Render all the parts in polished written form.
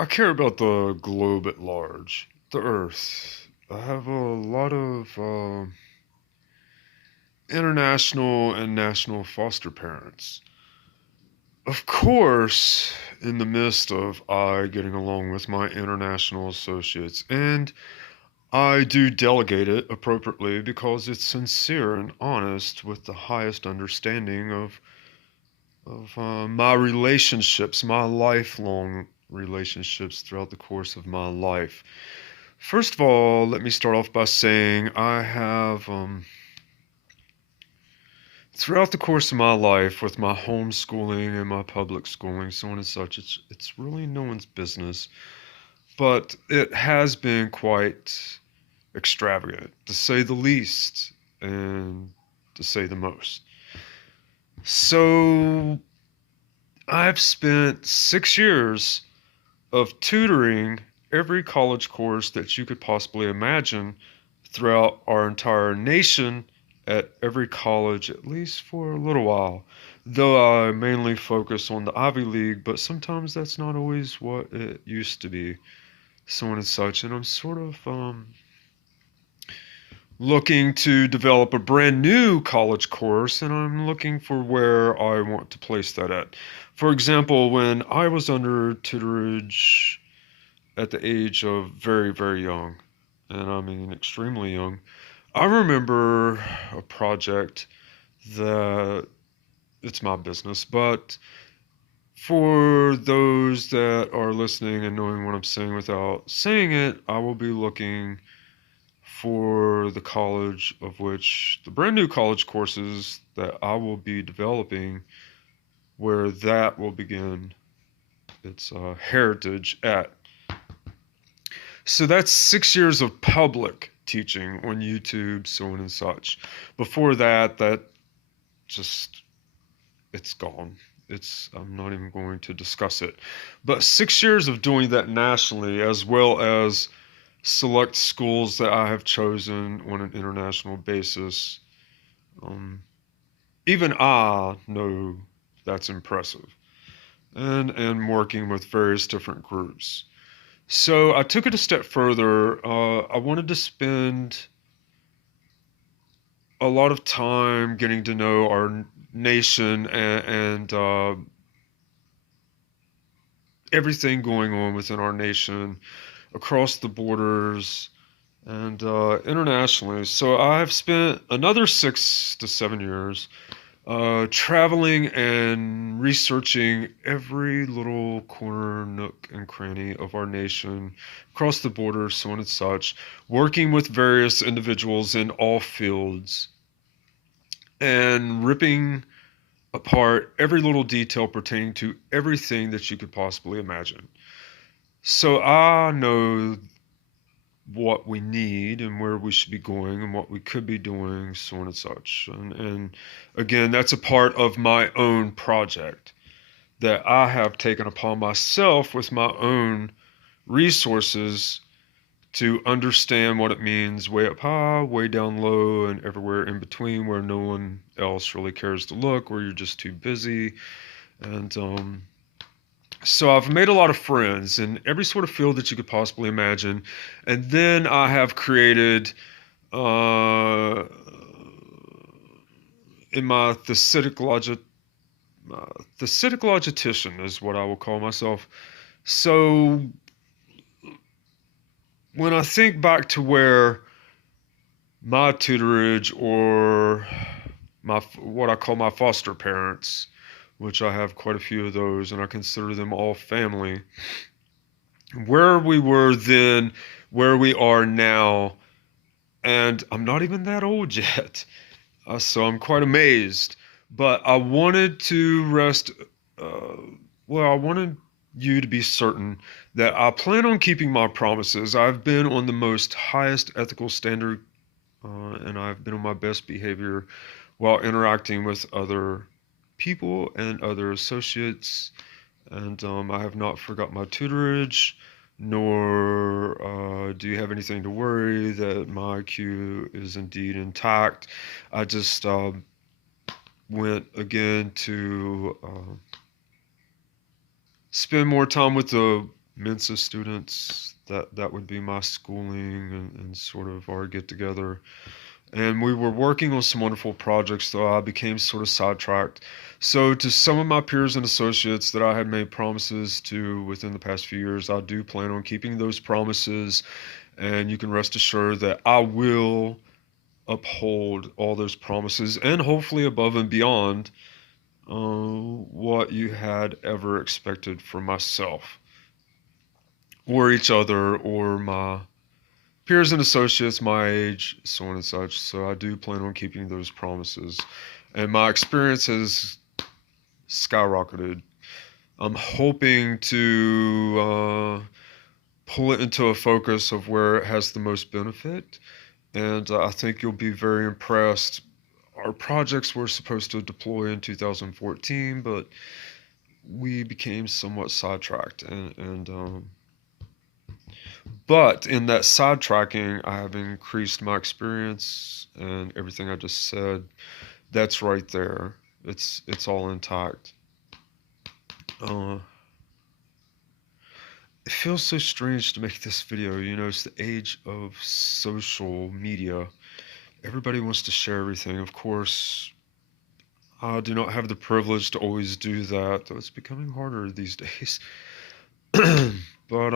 I care about the globe at large, the Earth. I have a lot of international and national foster parents. Of course, in the midst of I getting along with my international associates, and I do delegate it appropriately because it's sincere and honest with the highest understanding of my relationships, my lifelong relationships throughout the course of my life. First of all, let me start off by saying I have, throughout the course of my life, with my homeschooling and my public schooling, so on and such, it's really no one's business, but it has been quite extravagant, to say the least, and to say the most. So I've spent 6 years of tutoring every college course that you could possibly imagine throughout our entire nation at every college, at least for a little while. Though I mainly focus on the Ivy League, but sometimes that's not always what it used to be, so on and such. And I'm sort of looking to develop a brand new college course, and I'm looking for where I want to place that at. For example, when I was under tutorage at the age of very, very young, and I mean extremely young, I remember a project that it's my business, but for those that are listening and knowing what I'm saying without saying it, I will be looking for the college of which the brand new college courses that I will be developing, where that will begin its heritage at. So that's 6 years of public teaching on YouTube, so on and such. Before that, that just, it's gone. I'm not even going to discuss it. But 6 years of doing that nationally, as well as select schools that I have chosen on an international basis, um, even I know that's impressive. And working with various different groups. So I took it a step further. I wanted to spend a lot of time getting to know our nation and everything going on within our nation across the borders and internationally. So I've spent another 6 to 7 years traveling and researching every little corner, nook, and cranny of our nation, across the border, so on and such, working with various individuals in all fields, and ripping apart every little detail pertaining to everything that you could possibly imagine. So I know what we need and where we should be going and what we could be doing, so on and such. And again, that's a part of my own project that I have taken upon myself with my own resources to understand what it means way up high, way down low, and everywhere in between where no one else really cares to look, where you're just too busy. And so I've made a lot of friends in every sort of field that you could possibly imagine. And then I have created, uh, in my Thucydic logistician is what I will call myself. So when I think back to where my tutorage, or my what I call my foster parents, which I have quite a few of those, and I consider them all family, where we were then, where we are now, and I'm not even that old yet, so I'm quite amazed. But I wanted to rest, uh, I wanted you to be certain that I plan on keeping my promises. I've been on the most highest ethical standard, and I've been on my best behavior while interacting with other people and other associates. And I have not forgot my tutorage, nor do you have anything to worry that my IQ is indeed intact. I just went again to spend more time with the Mensa students. That would be my schooling and sort of our get together. And we were working on some wonderful projects, though I became sort of sidetracked. So, to some of my peers and associates that I had made promises to within the past few years, I do plan on keeping those promises, and you can rest assured that I will uphold all those promises and hopefully above and beyond what you had ever expected from myself or each other or my peers and associates my age, so on and such. So I do plan on keeping those promises. And my experience has skyrocketed. I'm hoping to pull it into a focus of where it has the most benefit. And I think you'll be very impressed. Our projects were supposed to deploy in 2014, but we became somewhat sidetracked. But in that sidetracking, I have increased my experience and everything I just said. That's right there. It's all intact. Uh, it feels so strange to make this video. You know, it's the age of social media. Everybody wants to share everything. Of course, I do not have the privilege to always do that, though it's becoming harder these days. But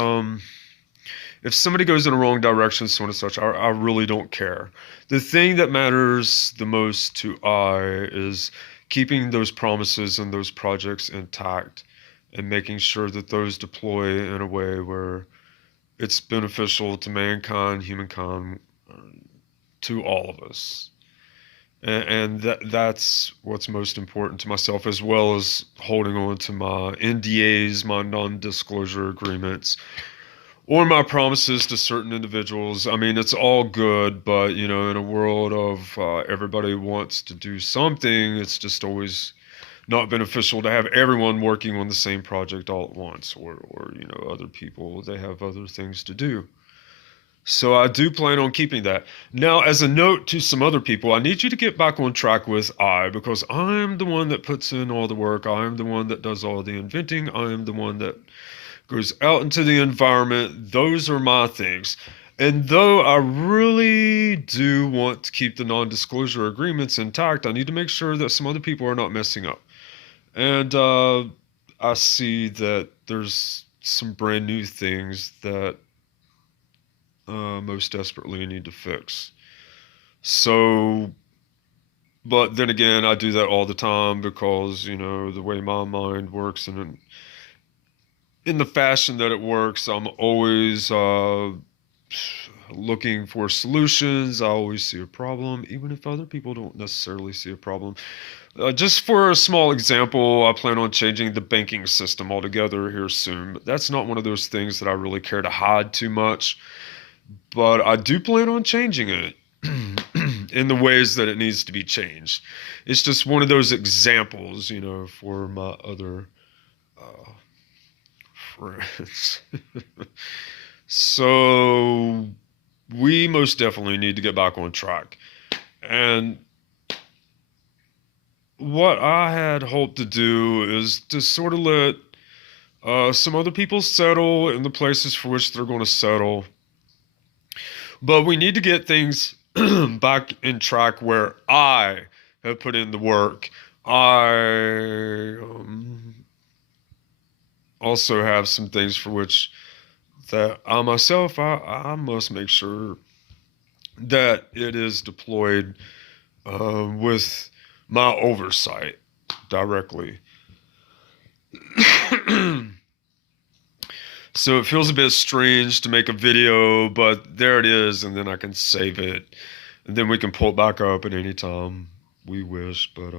if somebody goes in a wrong direction, so on and such, I really don't care. The thing that matters the most to I is keeping those promises and those projects intact and making sure that those deploy in a way where it's beneficial to mankind, humankind, to all of us. And that's what's most important to myself, as well as holding on to my NDAs, my non-disclosure agreements, or my promises to certain individuals. I mean, it's all good, but you know, in a world of everybody wants to do something, it's just always not beneficial to have everyone working on the same project all at once, or you know, other people, they have other things to do. So I do plan on keeping that. Now, as a note to some other people, I need you to get back on track with I, because I'm the one that puts in all the work. I'm the one that does all the inventing. I'm the one that goes out into the environment. Those are my things. And though I really do want to keep the non-disclosure agreements intact, I need to make sure that some other people are not messing up. And I see that there's some brand new things that most desperately need to fix. So, but then again, I do that all the time because, you know, the way my mind works and in the fashion that it works, I'm always looking for solutions. I always see a problem, even if other people don't necessarily see a problem. Just for a small example, I plan on changing the banking system altogether here soon. But that's not one of those things that I really care to hide too much. But I do plan on changing it in the ways that it needs to be changed. It's just one of those examples, you know, for my other friends. So we most definitely need to get back on track. And what I had hoped to do is to sort of let some other people settle in the places for which they're going to settle. But we need to get things back in track where I have put in the work. I also have some things for which that I myself, I must make sure that it is deployed with my oversight directly. So it feels a bit strange to make a video, but there it is, and then I can save it, and then we can pull it back up at any time we wish. But